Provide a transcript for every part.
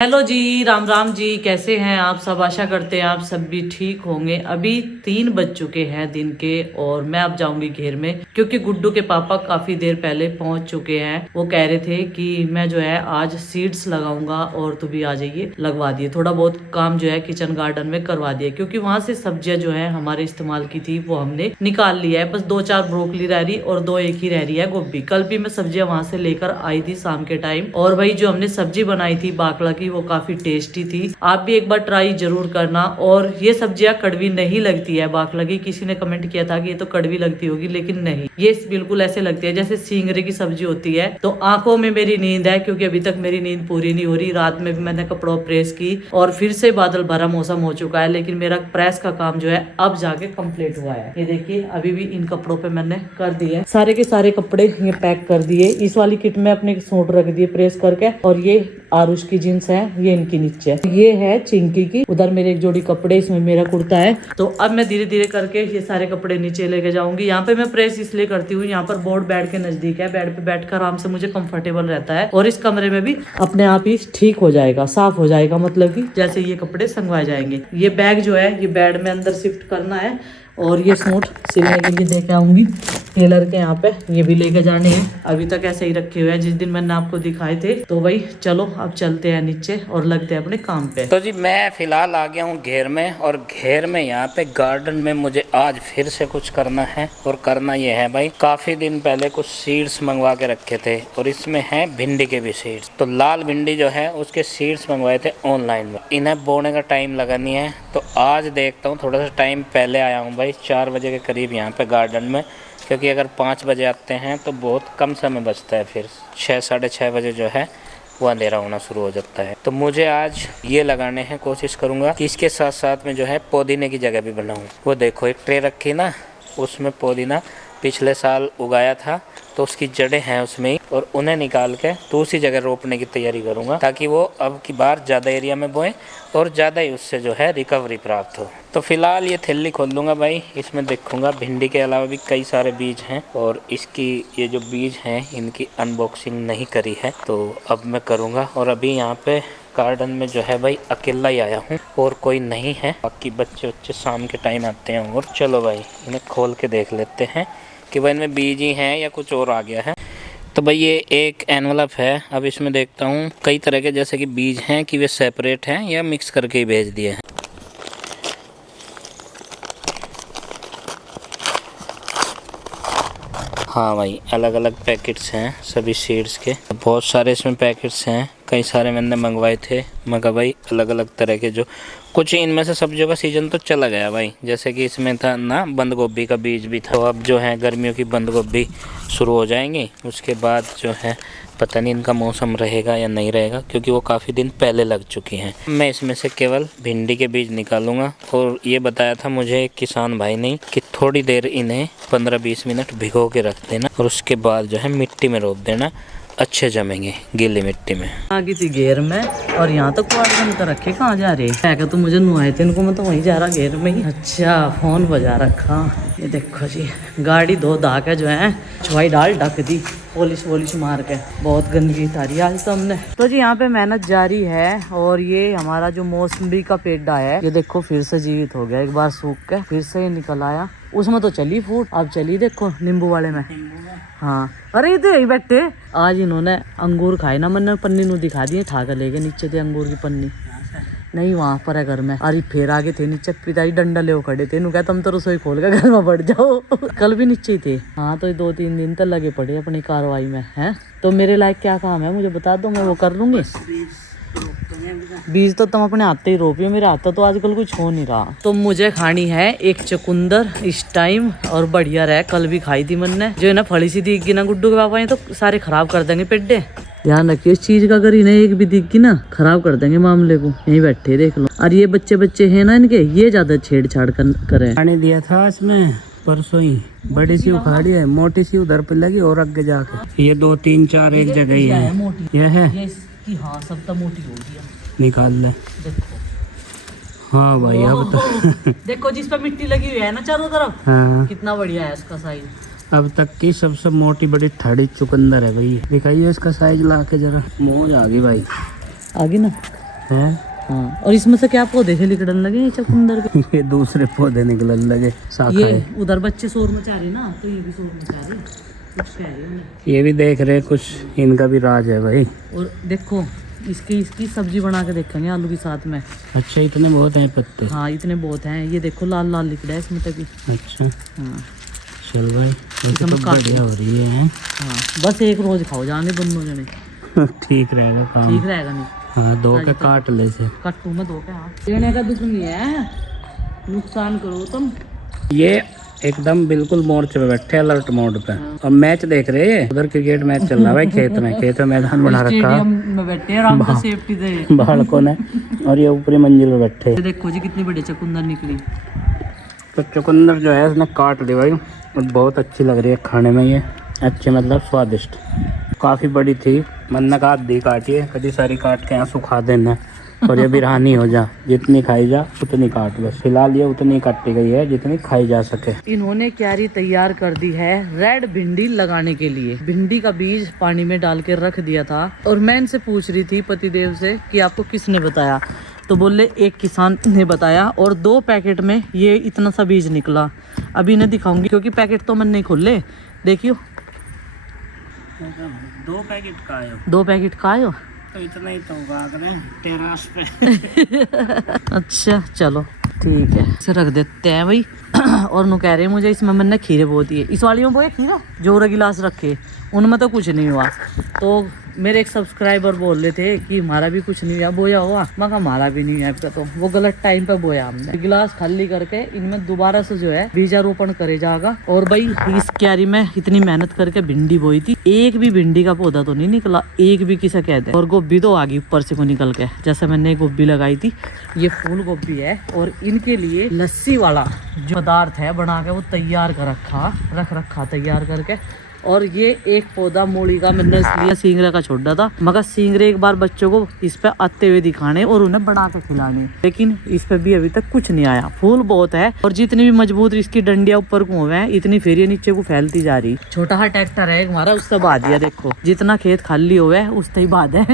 Hello जी, राम राम जी। कैसे हैं आप सब? आशा करते हैं आप सब भी ठीक होंगे। अभी 3 बज चुके हैं दिन के और मैं अब जाऊंगी घेर में, क्योंकि गुड्डू के पापा काफी देर पहले पहुंच चुके हैं। वो कह रहे थे कि मैं जो है आज सीड्स लगाऊंगा और तू भी आ जाइए, लगवा दिए। थोड़ा बहुत काम जो है किचन गार्डन में करवा दिया, क्योंकि वहां से सब्जियां जो है हमारे इस्तेमाल की थी वो हमने निकाल लिया है। बस 2-4 ब्रोकली रह रही और 2 एक ही रह रही है गोभी। कल भी मैं सब्जियां वहां से लेकर आई थी शाम के टाइम, और वही जो हमने सब्जी बनाई थी बाकला की वो काफी टेस्टी थी। आप भी एक बार ट्राई जरूर करना। और ये सब्जियां कड़वी नहीं लगती है बाकला की। किसी ने कमेंट किया था कि ये तो कड़वी लगती होगी, लेकिन नहीं, ये बिल्कुल ऐसे लगती है जैसे सींगरे की सब्जी होती है। तो आंखों में मेरी नींद है, क्योंकि अभी तक मेरी नींद पूरी नहीं हो रही। रात में भी मैंने कपड़ों प्रेस की और फिर से बादल भरा मौसम हो चुका है, लेकिन मेरा प्रेस का काम जो है अब जाके कंप्लीट हुआ है। ये देखिए, अभी भी इन कपड़ों पे मैंने कर दिए सारे के सारे कपड़े, ये पैक कर दिए। इस वाली किट में अपने सूट रख दिए प्रेस करके, और ये आरुष की जींस है, ये इनकी नीचे है। ये है चिंकी की, उधर मेरे एक जोड़ी कपड़े, इसमें मेरा कुर्ता है। तो अब मैं धीरे धीरे करके ये सारे कपड़े नीचे लेके जाऊंगी। यहाँ पे मैं प्रेस इसलिए करती हूँ, यहाँ पर बोर्ड बेड के नजदीक है। बेड पे बैठकर आराम से मुझे कंफर्टेबल रहता है, और इस कमरे में भी अपने आप ही ठीक हो जाएगा, साफ हो जाएगा। मतलब कि जैसे ये कपड़े संगवाए जाएंगे। ये बैग जो है ये बेड में अंदर शिफ्ट करना है, और ये सूट सिलने के लिए लेके आऊंगी टेलर के यहाँ पे। ये भी लेके जाने हैं। अभी तक ऐसे ही रखे हुए हैं जिस दिन मैंने आपको दिखाए थे। तो भाई चलो अब चलते हैं नीचे और लगते हैं अपने काम पे। तो जी मैं फिलहाल आ गया हूँ घेर में, और घेर में यहाँ पे गार्डन में मुझे आज फिर से कुछ करना है। और करना ये है भाई, काफी दिन पहले कुछ सीड्स मंगवा के रखे थे, और इसमें है भिंडी के भी सीड्स। तो लाल भिंडी जो है उसके सीड्स मंगवाए थे ऑनलाइन में। इन्हें बोने का टाइम लगा नहीं है, तो आज देखता हूँ। थोड़ा सा टाइम पहले आया हूँ भाई, 4 बजे के करीब यहाँ पे गार्डन में, क्योंकि अगर 5 बजे आते हैं तो बहुत कम समय बचता है। फिर 6 साढ़े 6 बजे जो है वो अंधेरा होना शुरू हो जाता है। तो मुझे आज ये लगाने हैं, कोशिश करूँगा कि इसके साथ साथ में जो है पुदीने की जगह भी बनाऊँ। वो देखो एक ट्रे रखी ना, उसमें पुदीना पिछले साल उगाया था, तो उसकी जड़ें हैं उसमें ही, और उन्हें निकाल के दूसरी जगह रोपने की तैयारी करूँगा, ताकि वो अब की बार ज़्यादा एरिया में बोएं और ज़्यादा ही उससे जो है रिकवरी प्राप्त हो। तो फिलहाल ये थैली खोल दूंगा भाई, इसमें देखूंगा भिंडी के अलावा भी कई सारे बीज हैं, और इसकी ये जो बीज हैं इनकी अनबॉक्सिंग नहीं करी है, तो अब मैं करूँगा। और अभी यहाँ पे गार्डन में जो है भाई अकेला ही आया हूँ, और कोई नहीं है। बाकी बच्चे शाम के टाइम आते हैं। और चलो भाई इन्हें खोल के देख लेते हैं कि भाई इनमें बीज ही हैं या कुछ और आ गया है। तो भाई ये एक एनवलप है। अब इसमें देखता हूँ कई तरह के जैसे कि बीज हैं कि वे सेपरेट हैं या मिक्स करके ही भेज दिए हैं। हाँ भाई, अलग अलग पैकेट्स हैं सभी सीड्स के। बहुत सारे इसमें पैकेट्स हैं, कई सारे मैंने मंगवाए थे। मगर भाई अलग अलग तरह के, जो कुछ इनमें से सब्जियों का सीजन तो चला गया भाई। जैसे कि इसमें था ना बंद गोभी का बीज भी था। तो अब जो है गर्मियों की बंद गोभी शुरू हो जाएंगी। उसके बाद जो है पता नहीं इनका मौसम रहेगा या नहीं रहेगा, क्योंकि वो काफ़ी दिन पहले लग चुकी हैं। मैं इसमें से केवल भिंडी के बीज निकालूंगा। और ये बताया था मुझे एक किसान भाई ने कि थोड़ी देर इन्हें 15-20 मिनट भिगो के रख देना, और उसके बाद जो है मिट्टी में रोप देना, अच्छे जमेंगे गीली मिट्टी में। आ गई थी घेर में, और यहाँ तक क्वार्ट बंद कर रखे। कहाँ जा रहे हैं? तो मुझे नुआए थे इनको, मैं तो वहीं जा रहा घेर में ही। अच्छा, फोन बजा रखा। ये देखो जी, गाड़ी धो धा के जो है छुआई डाल ढक दी, पॉलिश मार के। बहुत गंदगी तारी आज तो हमने। तो जी यहाँ पे मेहनत जारी है। और ये हमारा जो मौसमी का पेड़ा है, ये देखो फिर से जीवित हो गया। एक बार सूख के फिर से ये निकल आया। उसमें तो चली फूट, अब चली देखो नींबू वाले में। हाँ, अरे ये तो यही बैठे। आज इन्होंने अंगूर खाए ना, मैंने पन्नी नु दिखा दिए, ठा कर ले गए नीचे थे अंगूर की पन्नी। नहीं, वहाँ पर है घर में। अरे फिर आगे थे नीचे, पिताजी डंडा ले खड़े थे। नु कहता तुम तो रसोई खोल के घर में बढ़ जाओ। कल भी नीचे ही थे। हाँ, तो 2-3 दिन तक लगे पड़े अपनी कार्रवाई में हैं। तो मेरे लायक क्या काम है मुझे बता दो, मैं वो कर लूंगी। बीज तो तुम अपने हाथ ही रोपियो, मेरे हाथ तो आजकल कुछ हो नहीं रहा। तो मुझे खानी है एक चुकंदर इस टाइम, और बढ़िया रहे। कल भी खाई थी मैंने। जो है ना फड़ी सी दिख गई ना गुड्डू के पापा, ये तो सारे खराब कर देंगे पेड्डे। ध्यान रखिए इस चीज का, अगर इन्हें एक भी दिख गई ना खराब कर देंगे मामले को। यहीं बैठे देख लो। और ये बच्चे हैं ना इनके, ये ज्यादा छेड़छाड़ करे। पानी दिया था इसमें परसों ही, बड़ी सी उखाड़ी है, मोटी सी उधर पे लगी, और आगे जाके ये 2 3 4 एक जगह ही है। ये है हाँ, सब तो मोटी होगी। निकाल ले। हाँ भाई अब तो देखो जिस पर मिट्टी लगी हुई है ना चारों तरफ, हाँ कितना बढ़िया है इसका साइज। अब तक की सबसे मोटी बड़ी ठाड़ी चुकंदर है भाई। दिखाइए इसका साइज ला के जरा। मौज आ गई भाई, आ गई ना। हैं? हाँ, और इसमें से क्या पौधे से निकलने लगे ये चुकंदर के? ये दूसरे पौधे निकलने लगे, शाखा ये है। उधर बच्चे शोर मचा रहे ना, तो ये भी शोर मचा रहे, कुछ कह रहे हैं। ये भी देख रहे, कुछ इनका भी राज है भाई। और देखो इसकी सब्जी बना के देखेंगे आलू के साथ में। अच्छा, इतने बहुत हैं पत्ते? हाँ इतने बहुत हैं, ये देखो लाल लाल लिख रहा है इसमें तक। अच्छा हाँ चल भाई, वैसे तो बढ़िया हो रही है। हाँ, बस एक रोज खाओ जाने दोनों जने, ठीक रहेगा काम। ठीक रहेगा नहीं? हाँ, दो के काट ले से। कट्टू में दो के। हाँ, लेने का दुख नहीं है, नुकसान करो तुम। ये एकदम बिल्कुल मोर्चे पे बैठे, अलर्ट मोड पे। और मैच देख रहे हैं, उधर क्रिकेट मैच चल रहा है भाई, खेत में मैदान बना रखा स्टेडियम में बैठे हैं आराम से, सेफ्टी से बालकों ने। और ये ऊपरी मंजिल पे बैठे। ये देखो जी कितनी बड़ी चुकंदर निकली। तो चुकंदर जो है उसने काट ली भाई, और बहुत अच्छी लग रही है खाने में। ये अच्छी मतलब स्वादिष्ट, काफ़ी बड़ी थी। मन ने कहा आधी काटिए, कभी सारी काट के यहाँ सुखा देना और ये बिरहानी हो जा, जितनी खाई जा उतनी काट। बस फिलहाल ये उतनी काटी गई है जितनी खाई जा सके। इन्होंने क्यारी तैयार कर दी है रेड भिंडी लगाने के लिए। भिंडी का बीज पानी में डाल के रख दिया था, और मैं इनसे पूछ रही थी पतिदेव से कि आपको किसने बताया, तो बोले एक किसान ने बताया, और 2 पैकेट में ये इतना सा बीज निकला। अभी इन्हें दिखाऊंगी क्योंकि पैकेट तो मैंने नहीं खोले। देखियो 2 पैकेट का आयो। 2 पैकेट का आयो तो इतना ही तो होगा टेरास पे। अच्छा चलो ठीक है, इसे रख देते हैं भाई। और नु कह रहे हैं मुझे इसमें मैंने खीरे बो दिए। इस वाली में बोए खीरा जो गिलास रखे, उनमें तो कुछ नहीं हुआ। तो मेरे एक सब्सक्राइबर बोल रहे थे कि हमारा भी कुछ नहीं हुआ, बोया हुआ। मैं कहा हमारा भी नहीं है आपका, तो वो गलत टाइम पे बोया हमने। गिलास खाली करके इनमें दोबारा से जो है बीजारोपण करे जाएगा। और भाई इस क्यारी में इतनी मेहनत करके भिंडी बोई थी, एक भी भिंडी का पौधा तो नहीं निकला, एक भी किसे कहते। और गोभी तो आ गई ऊपर से को निकल के, जैसे मैंने गोभी लगाई थी। ये फूल गोभी है, और इनके लिए लस्सी वाला जो पदार्थ है बना के वो तैयार कर रखा तैयार करके। और ये एक पौधा मूली का मैंने इसलिए सिंगरे का छोड़ा था, मगर सिंगरे एक बार बच्चों को इस पे आते हुए दिखाने और उन्हें बना के खिलाने, लेकिन इस पे भी अभी तक कुछ नहीं आया। फूल बहुत है, और जितनी भी मजबूत इसकी डंडियां ऊपर को हुए हैं, इतनी फिर ये नीचे को फैलती जा रही। छोटा सा ट्रैक्टर है हमारा, उससे बा दिया। देखो जितना खेत खाली हुआ है उससे ही बा दे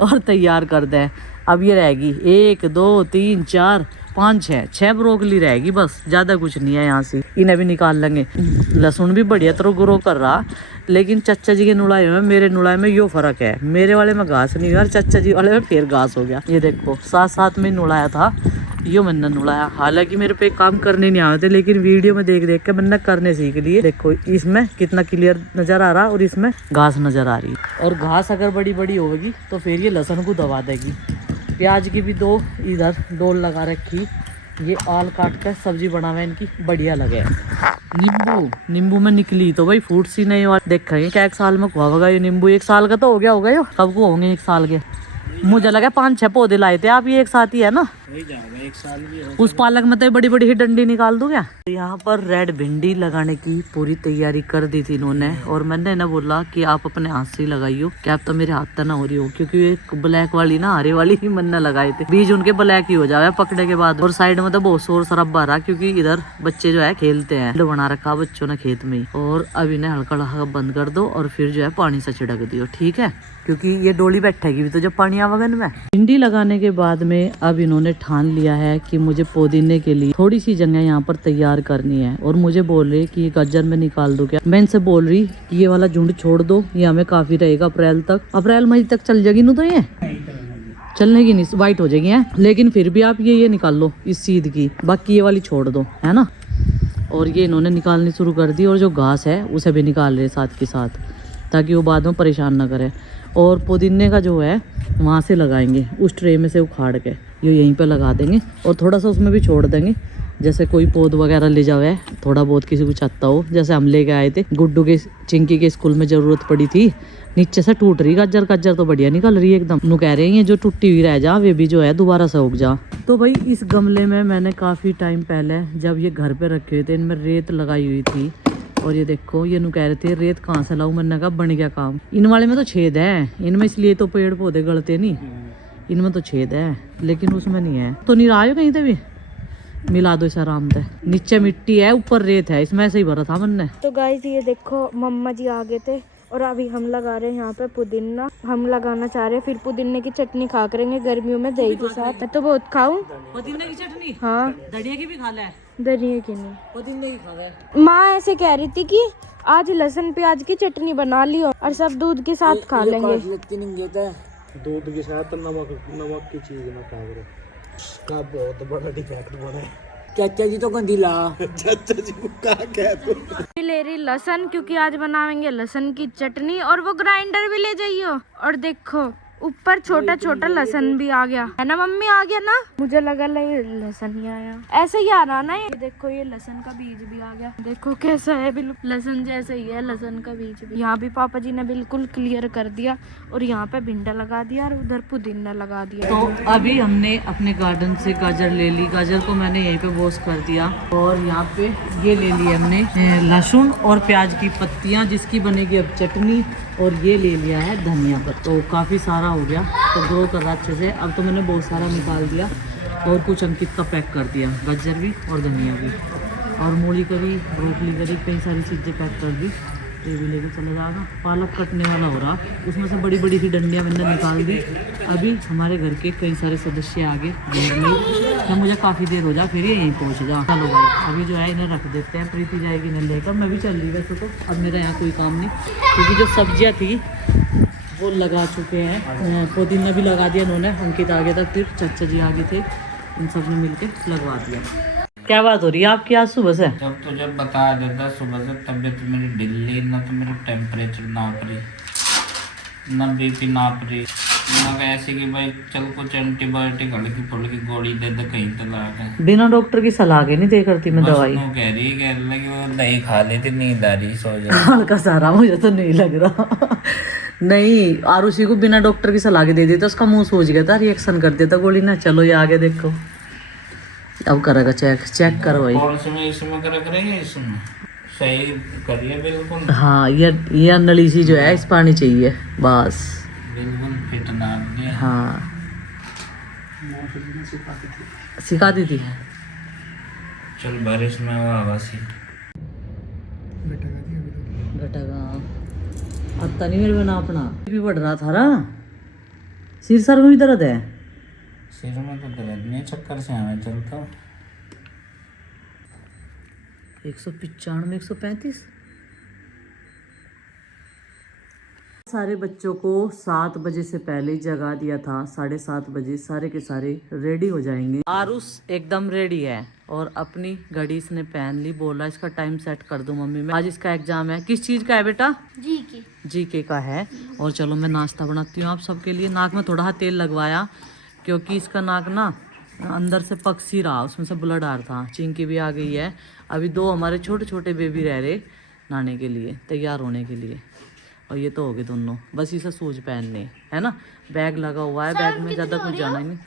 और तैयार कर दे। अब ये रहेगी 1 2 3 4 5 6 ब्रोकली रहेगी, बस ज्यादा कुछ नहीं है। यहाँ से इन्हें भी निकाल लेंगे। लहसुन भी बढ़िया तरह ग्रो कर रहा, लेकिन चच्चा जी के नुड़ाई में मेरे नुड़ाई में यो फर्क है। मेरे वाले में घास नहीं हुआ, चच्चा जी वाले में फिर घास हो गया। ये देखो साथ में नुड़ाया था, यो मैंने नुड़ाया। हालांकि मेरे पे काम करने नहीं आते, लेकिन वीडियो में देख देख के मैंने करने सीख लिए। देखो इसमें कितना क्लियर नजर आ रहा, और इसमें घास नजर आ रही। और घास अगर बड़ी बड़ी होगी तो फिर ये लहसुन को दबा देगी। प्याज की भी 2 इधर डोल लगा रखी। ये आल काट कर सब्जी बनावे इनकी बढ़िया लगे। नींबू में निकली तो भाई फूट सी नहीं हुआ। देखेंगे क्या 1 साल में खुआगा ये नींबू। 1 साल का तो हो गया होगा यो, कब को होंगे 1 साल के। मुझे लगा 5-6 पौधे लाए थे आप, ये एक साथ ही है ना? हो जाएगा 1 साल भी हो। उस पालक में तो बड़ी बड़ी ही डंडी निकाल दूं क्या? यहाँ पर रेड भिंडी लगाने की पूरी तैयारी कर दी थी इन्होंने, और मैंने ना बोला कि आप अपने हाथ से लगाइयो, क्या आप तो मेरे हाथ ना हो रही हो, क्योंकि एक ब्लैक वाली ना हरे वाली ही मैंने लगाए थे। बीज उनके ब्लैक ही हो जाए पकड़े के बाद। और साइड में तो बहुत शोर शराबा रहा, क्योंकि इधर बच्चे जो है खेलते हैं, बना रखा बच्चों ने खेत में ही। और अब इन्हें हल्का हल्का बंद कर दो, और फिर जो है पानी से छिड़क दियो, ठीक है? क्योंकि ये डोली बैठेगी भी तो जब पानी आवेगा में। भिंडी लगाने के बाद में अब इन्होंने ठान लिया है कि मुझे पुदीने के लिए थोड़ी सी जगह यहाँ पर तैयार करनी है। और मुझे बोल रहे कि ये गाजर में निकाल दो क्या? मैं इनसे बोल रही कि ये वाला झुंड छोड़ दो, ये हमें काफी रहेगा अप्रैल तक। अप्रैल मई तक चल जाएगी ना, तो ये चलने की नहीं, वाइट हो जाएगी है। लेकिन फिर भी आप ये निकाल लो इस सीध की, बाकी ये वाली छोड़ दो, है ना? और ये इन्होंने निकालनी शुरू कर दी, और जो घास है उसे भी निकाल रहे साथ के साथ, ताकि वो बाद में परेशान ना करे। और पुदीने का जो है वहाँ से लगाएंगे, उस ट्रे में से उखाड़ के ये यहीं पे लगा देंगे, और थोड़ा सा उसमें भी छोड़ देंगे, जैसे कोई पौध वगैरह ले जावे, थोड़ा बहुत किसी को चाहता हो। जैसे हम लेके आए थे, गुड्डू के चिंकी के स्कूल में जरूरत पड़ी थी। नीचे से टूट रही गाजर तो बढ़िया निकल रही है एकदम। नु कह रहे हैं ये जो टूटी हुई रह जा, वे भी जो है दोबारा से उग जा। तो भाई इस गमले में मैंने काफ़ी टाइम पहले जब ये घर पे रखे हुए थे, इनमें रेत लगाई हुई थी। और ये देखो ये नु कह रहे थे रेत कहाँ से लाऊं, मैंने कहा बन गया काम। इन वाले में तो छेद है, इनमें इसलिए तो पेड़ पौधे गलते नहीं, इनमें तो छेद है, लेकिन उसमें नहीं है। तो नहीं रहा है कहीं से भी, मिला दो इसे आराम से। नीचे मिट्टी है, ऊपर रेत है, इसमें ऐसे ही भरा था मैंने। तो गाइस ये देखो मम्मा जी आ गए थे, और अभी हम लगा रहे हैं यहाँ पे पुदीना, हम लगाना चाह रहे हैं। फिर पुदीने की चटनी खा करेंगे गर्मियों में दही के साथ। मैं तो बहुत खाऊं। पुदीने की चटनी, हाँ धनिया की भी खा ले, धनिया की नहीं। पुदीने की खा ले। माँ ऐसे कह रही थी कि आज लहसुन प्याज की चटनी बना लियो और सब दूध के साथ खा लेंगे। दूध के साथ नमक की चीज ना खा करो, का बहुत बड़ा डिफेक्ट बना है। चाचा जी तो गंदीला चाचा जी को क्या कह तू। ले रही लहसुन क्योंकि आज बनावेंगे लहसुन की चटनी। और वो ग्राइंडर भी ले जाइयो। और देखो ऊपर छोटा छोटा लहसुन भी आ गया है ना मम्मी, आ गया ना। मुझे लगा लहसुन ही आया, ऐसे ही आ रहा ना। ये देखो ये लहसुन का बीज भी आ गया, देखो कैसा है, बिल्कुल लहसुन जैसे ही है लहसुन का बीज भी। यहाँ भी पापा जी ने बिल्कुल क्लियर कर दिया और यहाँ पे भिंडा लगा दिया और उधर पुदीना लगा दिया। तो अभी हमने अपने गार्डन से गाजर ले ली, गाजर को मैंने यहीं पे वॉश कर दिया। और यहाँ पे ये ले ली हमने लहसुन और प्याज की पत्तियाँ जिसकी बनेगी अब चटनी। और ये ले लिया है धनिया पत्ता, तो काफ़ी सारा हो गया, तो ग्रो कर रहा अच्छे से। अब तो मैंने बहुत सारा निकाल दिया और कुछ अंकित का पैक कर दिया, गाजर भी और धनिया भी और मूली का भी, ब्रोकली का भी, कई सारी चीज़ें पैक कर दी। ये भी लेकर चला जाएगा। पालक कटने वाला हो रहा, उसमें से बड़ी बड़ी सी डंडियाँ मैंने निकाल दी। अभी हमारे घर के कई सारे सदस्य आगे घर में, जब मुझे काफ़ी देर हो जाए फिर ये यहीं पहुँच जा। चलो भाई अभी जो है इन्हें रख देते हैं, प्रीति जाएगी इन्हें लेकर। मैं भी चल रही वैसे तो, अब मेरा यहाँ कोई काम नहीं, क्योंकि जो सब्जियाँ थी वो लगा चुके हैं। पुदीना भी लगा दिया इन्होंने, अंकित आ गया था, फिर चाचा जी आगे थे, इन सब ने मिलकर लगवा दिया। क्या बात हो रही है आपकी आज सुबह से? जब तुझे बता देता सुबह से तबीयत मेरी ढिल्ली, ना तो मेरा टेम्परेचर नाप रही, ना बीपी नाप रही, ना ऐसे कि भाई चल कुछ एंटीबायोटिक हल्की फुल्की गोली दे दे कहीं तो ला के। बिना डॉक्टर की सलाह के नहीं दे करती मैं दवाई। वो कह रही कि वो दही खा ली थी, नींद आ रही, सो जा। हल्का सारा मुझे तो नहीं लग रहा। नहीं, आरुषि को बिना डॉक्टर की सलाह के दे देता, उसका मुंह सूज गया था, रिएक्शन कर देता गोली ना। चलो ये आगे देखो, अब करेगा चेक करो भाई। कौन से में इसमें करेंगे, इसमें सही करिए बिल्कुल। हाँ ये नली सी जो है इस पानी चाहिए बस, बिल्कुल फिट ना दिए। हाँ सिखा दी थी। चल बारिश में वो आवासी घटेगा आता नहीं मेरे बना अपना भी बढ़ रहा था ना, सिर सर में भी दर्द है। सिर में तो दर्द नहीं, चक्कर से हमें चलता। 195 135। सारे बच्चों को 7 बजे से पहले ही जगा दिया था। 7:30 बजे सारे के सारे रेडी हो जाएंगे। आरुष एकदम रेडी है और अपनी घड़ी इसने पहन ली, बोला इसका टाइम सेट कर दूं मम्मी मैं, आज इसका एग्जाम है। किस चीज का है बेटा? जीके का है। और चलो मैं नाश्ता बनाती हूँ आप सबके लिए। नाक में थोड़ा तेल लगवाया क्योंकि इसका नाक ना अंदर से पक सी रहा, उसमें से ब्लड आ रहा था। चिंकी भी आ गई है। अभी 2 हमारे छोटे छोटे बेबी रह रहे नहाने के लिए, तैयार होने के लिए, और ये तो हो गए दोनों। बस इसे शूज पहनने है ना, बैग लगा हुआ है, बैग में ज़्यादा कुछ जाना ही नहीं।